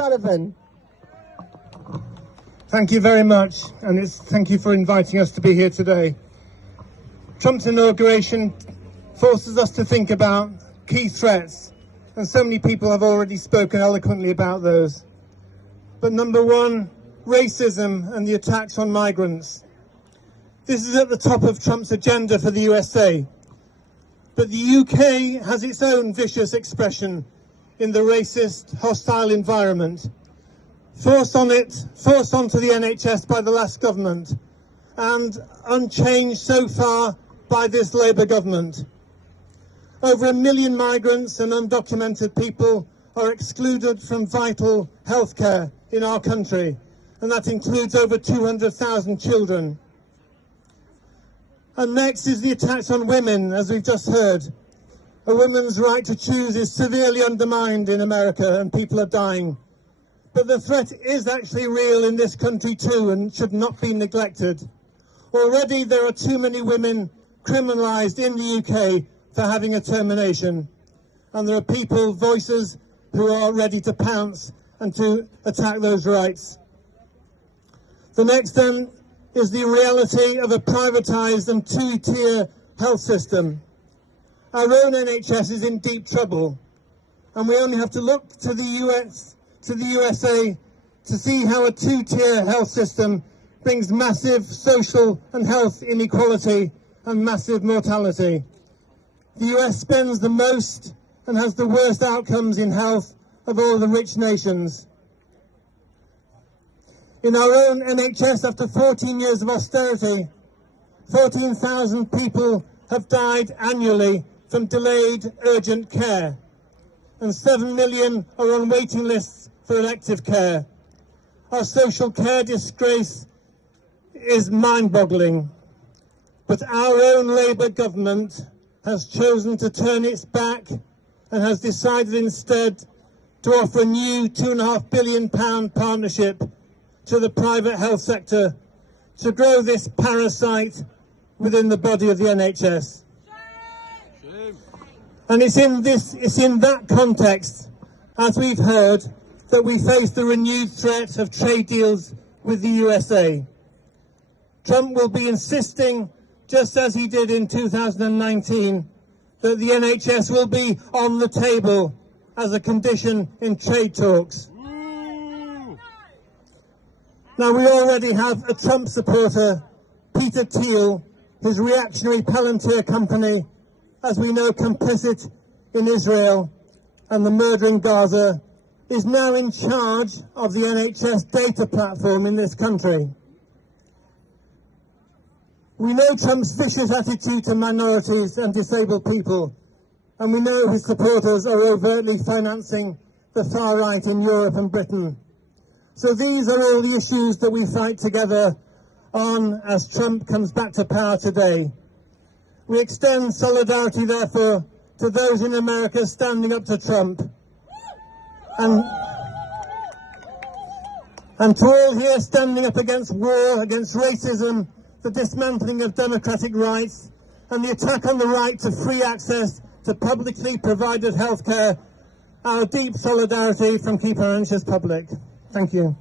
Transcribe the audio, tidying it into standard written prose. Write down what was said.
Sullivan. Thank you very much, and thank you for inviting us to be here today. Trump's inauguration forces us to think about key threats, and so many people have already spoken eloquently about those. But number one, racism and the attacks on migrants. This is at the top of Trump's agenda for the USA. But the UK has its own vicious expression in the racist, hostile environment, forced onto the NHS by the last government, and unchanged so far by this Labour government. Over 1 million migrants and undocumented people are excluded from vital healthcare in our country, and that includes over 200,000 children. And next is the attacks on women, as we've just heard. A woman's right to choose is severely undermined in America, and people are dying. But the threat is actually real in this country too, and should not be neglected. Already there are too many women criminalised in the UK for having a termination, and there are people, voices, who are ready to pounce and to attack those rights. The next then is the reality of a privatised and two-tier health system. Our own NHS is in deep trouble, and we only have to look to the USA to see how a two-tier health system brings massive social and health inequality and massive mortality. The US spends the most and has the worst outcomes in health of all the rich nations. In our own NHS, after 14 years of austerity, 14,000 people have died annually from delayed urgent care, and 7 million are on waiting lists for elective care. Our social care disgrace is mind-boggling, but our own Labour government has chosen to turn its back and has decided instead to offer a new £2.5 billion partnership to the private health sector to grow this parasite within the body of the NHS. And it's in that context, as we've heard, that we face the renewed threat of trade deals with the USA. Trump will be insisting, just as he did in 2019, that the NHS will be on the table as a condition in trade talks. Now, we already have a Trump supporter, Peter Thiel, his reactionary Palantir company, as we know, complicit in Israel and the murder in Gaza, is now in charge of the NHS data platform in this country. We know Trump's vicious attitude to minorities and disabled people, and we know his supporters are overtly financing the far right in Europe and Britain. So these are all the issues that we fight together on as Trump comes back to power today. We extend solidarity, therefore, to those in America standing up to Trump, and to all here standing up against war, against racism, the dismantling of democratic rights, and the attack on the right to free access to publicly provided healthcare. Our deep solidarity from Keep Our NHS Public. Thank you.